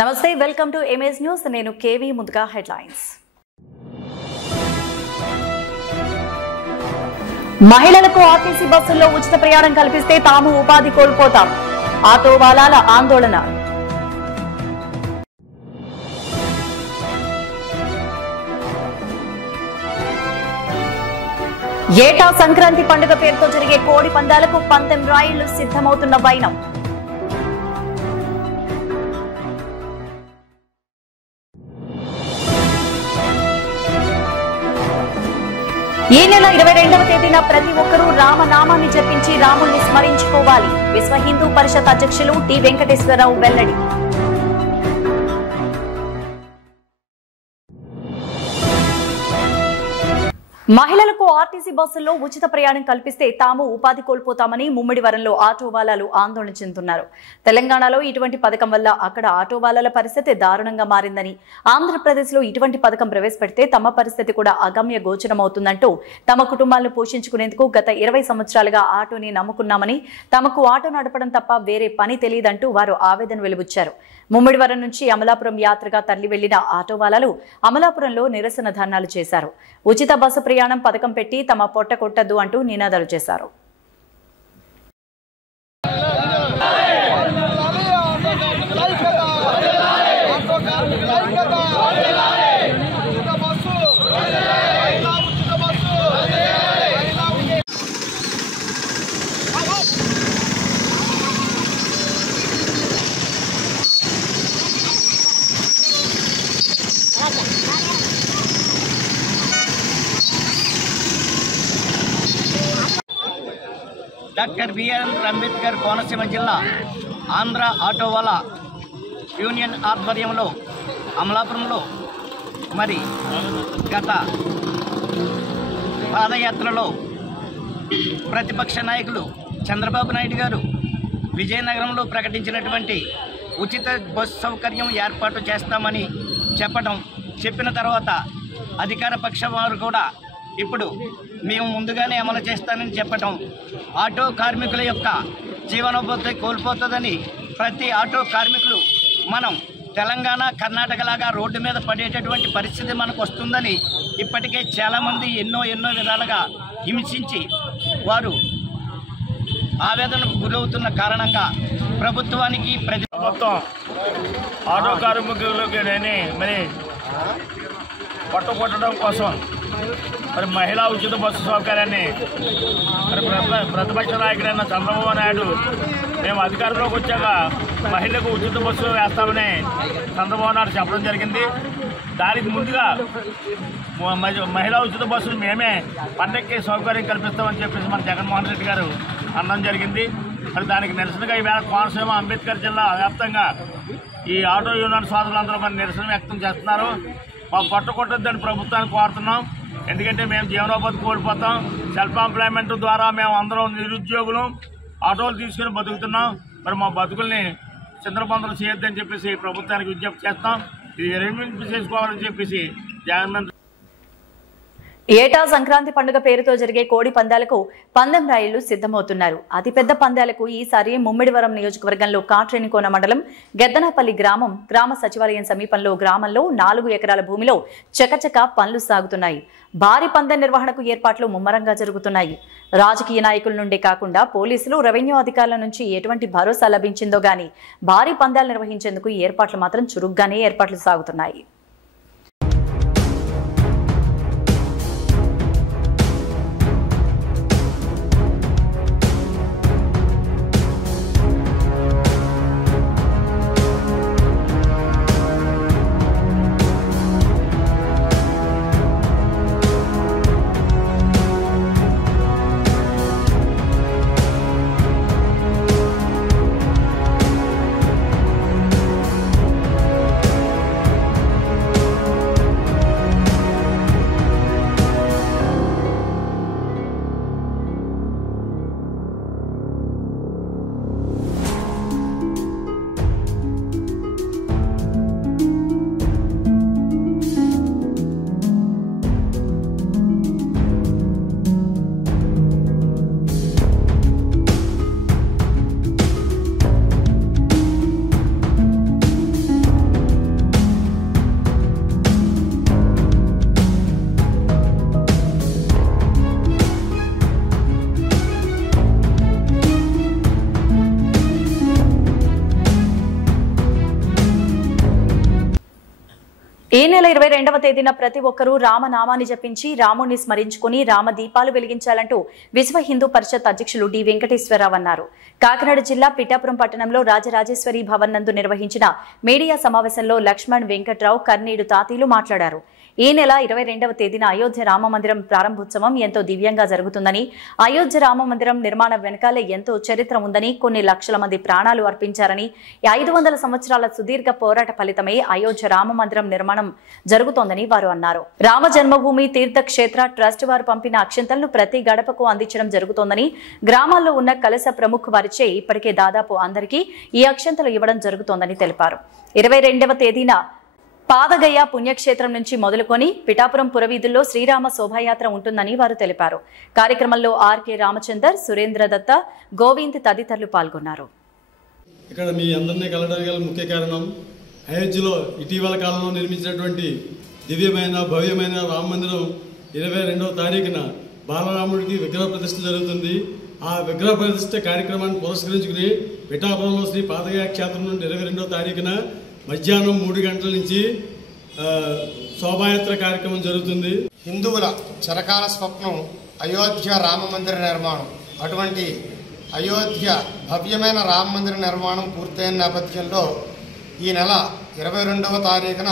నమస్తే welcome to MS news నేను KV ముందుగా హెడ్లైన్స్ మహిళలకు ఆర్టీసీ బస్సుల్లో ఉచిత ప్రయాణం కల్పిస్తే తాము ఉపాధి కోల్పోతాం ఆటో వాలాల ఆందోళన ఏటా సంక్రాంతి పండుగ పేరుతో జరిగే కోడి పందాలకు పందెం రాయిళ్లు సిద్ధమవుతున్న వైనం ఈ నెల 22వ తేదీన ప్రతి ఒక్కరూ రామనామాన్ని జపించి రాముణ్ణి స్మరించుకోవాలి విశ్వ హిందూ పరిషత్ అధ్యక్షులు టి వెంకటేశ్వరరావు వెల్లడి మహిళలకు ఆర్టీసీ బస్సుల్లో ఉచిత ప్రయాణం కల్పిస్తే తాము ఉపాధి కోల్పోతామని ముమ్మిడివరంలో ఆటో వాలాలు ఆందోళన చెందుతున్నారు. తెలంగాణలో ఇటువంటి పథకం వల్ల అక్కడ ఆటో వాలాల పరిస్థితి దారుణంగా మారిందని, ఆంధ్రప్రదేశ్లో ఇటువంటి పథకం ప్రవేశపెడితే తమ పరిస్థితి కూడా అగమ్య గోచరమవుతుందంటూ తమ కుటుంబాలను పోషించుకునేందుకు గత 20 సంవత్సరాలుగా ఆటోని నమ్ముకున్నామని, తమకు ఆటో నడపడం తప్ప వేరే పని తెలియదంటూ వారు ఆవేదన వెలుబుచ్చారు. ముమ్మిడివరం నుంచి అమలాపురం యాత్రగా తరలి వెళ్లిన ఆటో వాలాలు అమలాపురంలో నిరసన ధర్నాలు చేశారు. ఉచిత బస్సు ప్రయాణం పథకం పెట్టి తమ పొట్ట కొట్టద్దు అంటూ నినాదాలు చేశారు. డాక్టర్ బిఆర్ అంబేద్కర్ కోనసీమ జిల్లా ఆంధ్ర ఆటోవాలా యూనియన్ ఆధ్వర్యంలో అమలాపురంలో మరి గత పాదయాత్రలో ప్రతిపక్ష నాయకులు చంద్రబాబు నాయుడు గారు విజయనగరంలో ప్రకటించినటువంటి ఉచిత బస్సు సౌకర్యం ఏర్పాటు చేస్తామని చెప్పిన తర్వాత అధికార పక్షం వారు కూడా ఇప్పుడు మేము ముందుగానే అమలు చేస్తానని చెప్పటం ఆటో కార్మికుల యొక్క జీవనోపాధి కోల్పోతుందని ప్రతి ఆటో కార్మికులు మనం తెలంగాణ కర్ణాటక లాగా రోడ్డు మీద పడేటటువంటి పరిస్థితి మనకు వస్తుందని ఇప్పటికే చాలామంది ఎన్నో విధాలుగా హింసించి వారు ఆవేదనకు గురవుతున్న కారణంగా ప్రభుత్వానికి మొత్తం ఆటో కార్మికులకి మరి కొట్టడం కోసం మరి మహిళా ఉచిత బస్సు సౌకర్యాన్ని మరి ప్రతిపక్ష నాయకుడైన చంద్రబాబు నాయుడు మేము అధికారంలోకి వచ్చాక మహిళలకు ఉచిత బస్సు వేస్తామని చంద్రబాబు నాయుడు చెప్పడం జరిగింది. దానికి ముందుగా మహిళా ఉచిత బస్సులు మేమే పండక్కి సౌకర్యం కల్పిస్తామని చెప్పేసి మన జగన్మోహన్ రెడ్డి గారు అనడం జరిగింది. మరి దానికి నిరసనగా ఈవేళ కోనసీమ అంబేద్కర్ జిల్లా వ్యాప్తంగా ఈ ఆటో యూనియన్ సోదరులందరూ మరి నిరసన వ్యక్తం చేస్తున్నారు. మా పొట్ట కొట్టొద్దని ప్రభుత్వానికి కోరుతున్నాం. ఎందుకంటే మేము జీవనోపాధి కోల్పోతాం. సెల్ఫ్ ఎంప్లాయ్మెంట్ ద్వారా మేము అందరం నిరుద్యోగులు ఆటోలు తీసుకుని బతుకుతున్నాం. మరి మా బతుకుల్ని చిందరబందలు చేయొద్దని చెప్పేసి ప్రభుత్వానికి విజ్ఞప్తి చేస్తాం. ఇది రెన్యూమెంట్ చేసుకోవాలని చెప్పేసి జగన్ ఏటా సంక్రాంతి పండుగ పేరుతో జరిగే కోడి పందాలకు పందెం రాయిళ్లు సిద్ధమవుతున్నారు. అతిపెద్ద పందాలకు ఈసారి ముమ్మిడివరం నియోజకవర్గంలో కాట్రేనికోన మండలం గెద్దనపల్లి గ్రామ సచివాలయం సమీపంలో గ్రామంలో 4 ఎకరాల భూమిలో చకచక పనులు సాగుతున్నాయి. భారీ పందెం నిర్వహణకు ఏర్పాట్లు ముమ్మరంగా జరుగుతున్నాయి. రాజకీయ నాయకుల నుండే కాకుండా పోలీసులు, రెవెన్యూ అధికారుల నుంచి ఎటువంటి భరోసా లభించిందో గానీ భారీ పందాలు నిర్వహించేందుకు ఏర్పాట్లు మాత్రం చురుగ్గానే ఏర్పాట్లు సాగుతున్నాయి. ఈ నెల 22వ తేదీన ప్రతి ఒక్కరూ రామనామాన్ని జపించి రాముణ్ణి స్మరించుకుని రామ దీపాలు వెలిగించాలంటూ విశ్వ హిందూ పరిషత్ అధ్యక్షులు డి వెంకటేశ్వరరావు అన్నారు. కాకినాడ జిల్లా పిఠాపురం పట్టణంలో రాజరాజేశ్వరి భవన్ నందు నిర్వహించిన మీడియా సమావేశంలో లక్ష్మణ్ వెంకట్రావు, కర్నీడు తాతీలు మాట్లాడారు. ఈ నెల 22వ తేదీన అయోధ్య రామమందిరం ప్రారంభోత్సవం ఎంతో దివ్యంగా జరుగుతుందని, అయోధ్య రామమందిరం నిర్మాణం వెనకాలే ఎంతో చరిత్ర ఉందని, కొన్ని లక్షల మంది ప్రాణాలు అర్పించారని, 500 సంవత్సరాల సుదీర్ఘ పోరాట ఫలితమే అయోధ్య రామమందిరం నిర్మాణం జరుగుతోందని వారు అన్నారు. రామ జన్మభూమి తీర్థక్షేత్ర ట్రస్ట్ వారు పంపిన అక్షంతలను ప్రతి గడపకు అందించడం జరుగుతోందని, గ్రామాల్లో ఉన్న కలస ప్రముఖ వారిచే ఇప్పటికే దాదాపు అందరికీ ఈ అక్షంతలు ఇవ్వడం జరుగుతోందని తెలిపారు. 22వ తేదీన పాదగయ పుణ్యక్షేత్రం నుంచి మొదలుకొని పిఠాపురం పురవీధుల్లో శ్రీరామ శోభాయాత్ర ఉంటుందని వారు తెలిపారు. కార్యక్రమంలో ఆర్కే రామచందర్, సురేంద్ర దత్త, గోవింద్ తదితరులు పాల్గొన్నారు. ఇక్కడ మీ అందరినీ కలవడానికి గల ముఖ్య కారణం అయోధ్యలో ఇటీవల కాలంలో నిర్మించినటువంటి దివ్యమైన భవ్యమైన రామ మందిరం 22వ తారీఖున బాలరాముడికి విగ్రహ ప్రతిష్ఠ జరుగుతుంది. ఆ విగ్రహ ప్రతిష్ఠ కార్యక్రమాన్ని పురస్కరించుకుని పిఠాపురంలో శ్రీ పాదగయ క్షేత్రం నుండి 22వ తారీఖున మధ్యాహ్నం 3 గంటల నుంచి శోభాయాత్ర కార్యక్రమం జరుగుతుంది. హిందువుల చిరకాల స్వప్నం అయోధ్య రామ మందిర నిర్మాణం. అటువంటి అయోధ్య భవ్యమైన రామ మందిర నిర్మాణం పూర్తయిన నేపథ్యంలో ఈ నెల 22వ తారీఖున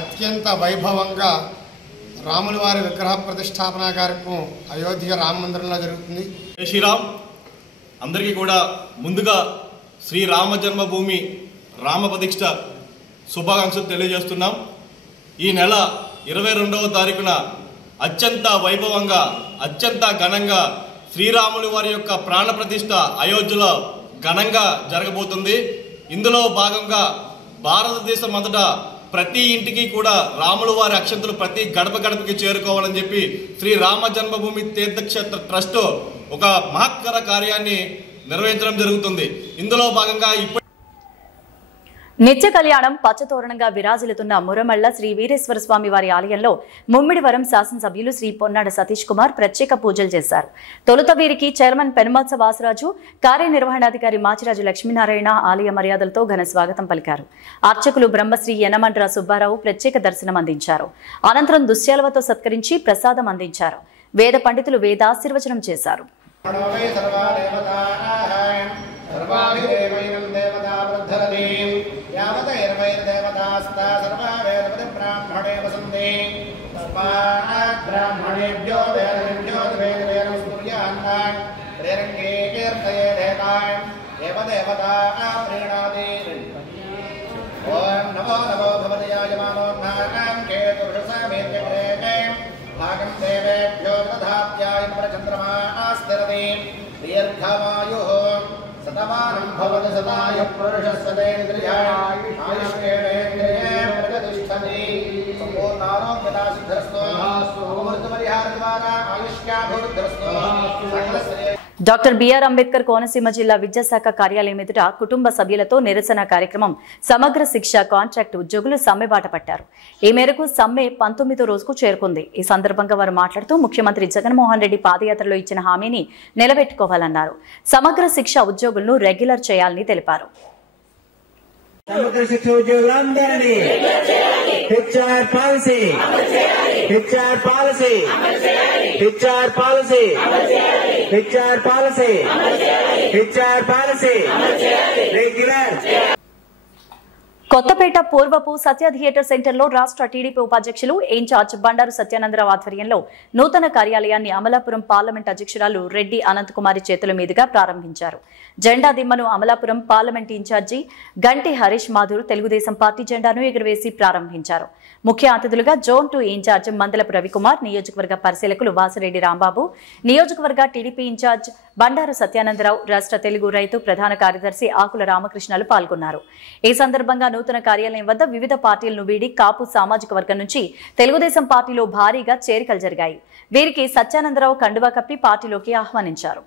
అత్యంత వైభవంగా రాముల వారి విగ్రహ ప్రతిష్టాపన కార్యక్రమం అయోధ్య రామ మందిరంలో జరుగుతుంది. జై శ్రీరామ్. అందరికీ కూడా ముందుగా శ్రీరామ జన్మభూమి రామ ప్రతిష్ఠ శుభాకాంక్షలు తెలియజేస్తున్నాం. ఈ నెల 22వ తారీఖున అత్యంత వైభవంగా అత్యంత ఘనంగా శ్రీరాములు వారి యొక్క ప్రాణ ప్రతిష్ఠ అయోధ్యలో ఘనంగా జరగబోతుంది. ఇందులో భాగంగా భారతదేశం అంతటా ప్రతి ఇంటికి కూడా రాముల వారి అక్షంతలు ప్రతి గడప గడపకి చేరుకోవాలని చెప్పి శ్రీ రామ జన్మభూమి తీర్థక్షేత్ర ట్రస్ట్ ఒక మహత్కర కార్యాన్ని నిర్వహించడం జరుగుతుంది. ఇందులో భాగంగా నిత్య కళ్యాణం పచ్చతోరణంగా విరాజిల్లుతున్న మురమళ్ల శ్రీ వీరేశ్వర స్వామి వారి ఆలయంలో ముమ్మిడివరం శాసనసభ్యులు శ్రీ పొన్నాడ సతీష్ కుమార్ ప్రత్యేక పూజలు చేశారు. తొలుత వీరికి చైర్మన్ పెనుమత్స వాసరాజు, కార్యనిర్వహణాధికారి మాచిరాజు లక్ష్మీనారాయణ ఆలయ మర్యాదలతో ఘన స్వాగతం పలికారు. అర్చకులు బ్రహ్మశ్రీ యనమండ్ర సుబ్బారావు ప్రత్యేక దర్శనం అందించారు. అనంతరం దుశ్యాలవతో సత్కరించి ప్రసాదం అందించారు. వేద పండితులు వేదాశీర్వచనం చేశారు. సతమానం భవతి సదాయ పురుషస్సదేంద్రియాయ ఆయుష్కేంద్రియే ప్రతిష్టతి సంపూర్ణారోగ్యతా సిద్ధిరస్తు సమృద్ధి పరిహార ద్వారా ఆయుష్యాభివృద్ధిరస్తు సకల శ్రేయ. డాక్టర్ బిఆర్ అంబేద్కర్ కోనసీమ జిల్లా విద్యాశాఖ కార్యాలయం ఎదుట కుటుంబ సభ్యులతో నిరసన కార్యక్రమం సమగ్ర శిక్ష కాంట్రాక్ట్ ఉద్యోగులు సమ్మె బాట పట్టారు. ఈ మేరకు సమ్మె 19వ రోజుకు చేరుకుంది. ఈ సందర్భంగా వారు మాట్లాడుతూ ముఖ్యమంత్రి జగన్మోహన్ రెడ్డి పాదయాత్రలో ఇచ్చిన హామీని నిలబెట్టుకోవాలన్నారు. సమగ్ర శిక్ష ఉద్యోగులను రెగ్యులర్ చేయాలని తెలిపారు. సమగ్ర శిక్ష ఉద్యోగులందరినీ HR policy HR policy HR policy HR policy HR policy regular. Kothapeta పూర్వపు సత్య థియేటర్ సెంటర్లో రాష్ట్ర టీడీపీ ఉపాధ్యక్షులు ఇన్ఛార్జ్ బండారు సత్యానందరావు ఆధ్వర్యంలో నూతన కార్యాలయాన్ని అమలాపురం పార్లమెంట్ అధ్యక్షురాలు రెడ్డి అనంతకుమారి చేతుల మీదుగా ప్రారంభించారు. జెండా దిమ్మను అమలాపురం పార్లమెంట్ ఇన్ఛార్జి గంటి హరీష్ మాధుర్ తెలుగుదేశం పార్టీ జెండాను ఎగురవేసి ప్రారంభించారు. ముఖ్య అతిథులుగా జోన్ 2 ఇన్ఛార్జ్ మందలపు రవికుమార్, నియోజకవర్గ పరిశీలకులు వాసిరెడ్డి రాంబాబు, నియోజకవర్గ టీడీపీ ఇన్ఛార్జ్ బండారు సత్యానందరావు, రాష్ట్ర తెలుగు రైతు ప్రధాన కార్యదర్శి ఆకుల రామకృష్ణలు పాల్గొన్నారు. ఈ సందర్భంగా నూతన కార్యాలయం వద్ద వివిధ పార్టీలను వీడి కాపు సామాజిక వర్గం నుంచి తెలుగుదేశం పార్టీలో భారీగా చేరికలు జరిగాయి. వీరికి సత్యానందరావు కండువా కప్పి పార్టీలోకి ఆహ్వానించారు.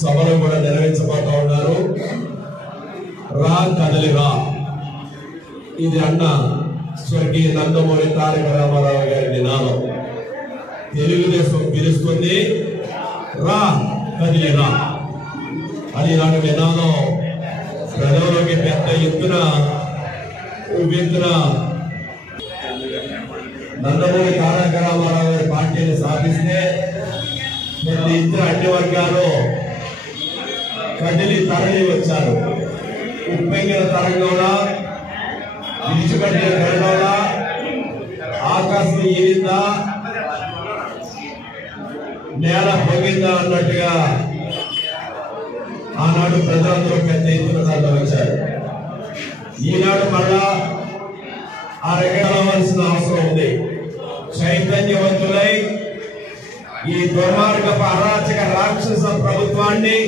సభలు కూడా నిర్వహించబోతా ఉన్నారు. రా కదలి రా, ఇది అన్న స్వర్గీయ నందమూరి తారక రామారావు గారి నినాదం. తెలుగుదేశం పిలుస్తుంది రా కదిలి రా అని ఇలాంటి నినాదం ప్రజల్లోకి పెద్ద ఎత్తున నందమూరి తారక రామారావు గారి పార్టీని స్థాపిస్తే పెద్ద ఎత్తున అన్ని వర్గాలు కదిలి తరలి వచ్చారు. ఉప్పెంగిన తరంగంలా, విడిచిపెట్టిన తరంగంలా, ఆకాశం ఏరిందా నేల పొంగిందా అన్నట్టుగా ఆనాడు ప్రజలందరూ పెద్ద ఎత్తున తరలి వచ్చారు. ఈనాడు మళ్ళా ఆ రకవలసిన అవసరం ఉంది. చైతన్యవంతులై ఈ దుర్మార్గపు అరాచక రాక్షస ప్రభుత్వాన్ని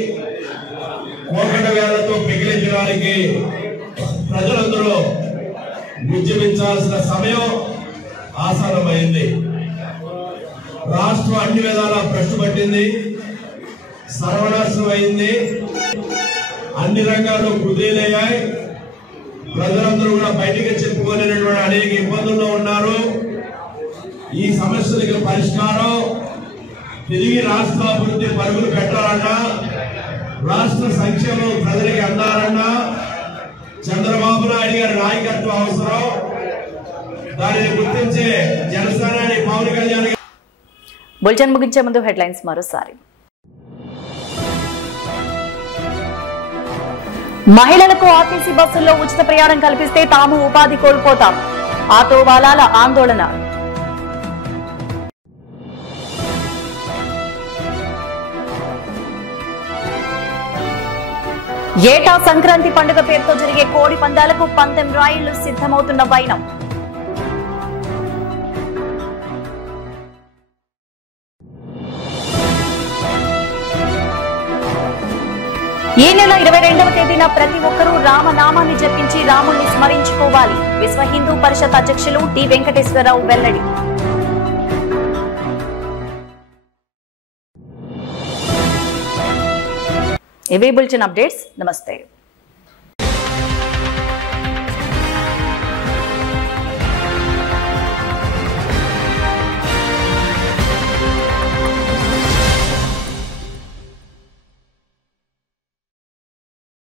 కోకట వేలతో పిగిలించడానికి ప్రజలందరూ ఉద్యమించాల్సిన సమయం ఆసన్నమైంది. రాష్ట్రం అన్ని విధాలా భ్రష్టుపట్టింది, సర్వనాశనం అయింది, అన్ని రంగాల్లో కుదేలయ్యాయి. ప్రజలందరూ కూడా బయటికి చెప్పుకోలేనటువంటి అనేక ఇబ్బందుల్లో ఉన్నారు. ఈ సమస్యలకు పరిష్కారం తిరిగి రాష్ట్ర అభివృద్ధి పరుగులు పెట్టాలన్నా, రాష్ట్ర సంక్షేమం ప్రజలకి అందాలన్నా చంద్రబాబు నాయుడు గారి నాయకత్వం అవసరం. దానిని గుర్తించే జనసేనాని పవన్ కళ్యాణ్. బులెటిన్ ముగించే ముందు హెడ్లైన్స్ మరోసారి. మహిళలకు ఆర్టీసీ బస్సుల్లో ఉచిత ప్రయాణం కల్పిస్తే తాము ఉపాధి కోల్పోతాం, ఆటో వాలాల ఆందోళన. ఏటా సంక్రాంతి పండుగ పేరుతో జరిగే కోడి పందాలకు పందెం రాయిళ్లు సిద్ధమవుతున్న వైనం. ఈ నెల 22వ తేదీన ప్రతి ఒక్కరూ రామనామాన్ని జపించి రాముణ్ణి స్మరించుకోవాలి. విశ్వ హిందూ పరిషత్ అధ్యక్షులు టి వెంకటేశ్వరరావు వెల్లడి. ఇవే బులెటిన్ అప్డేట్స్. నమస్తే.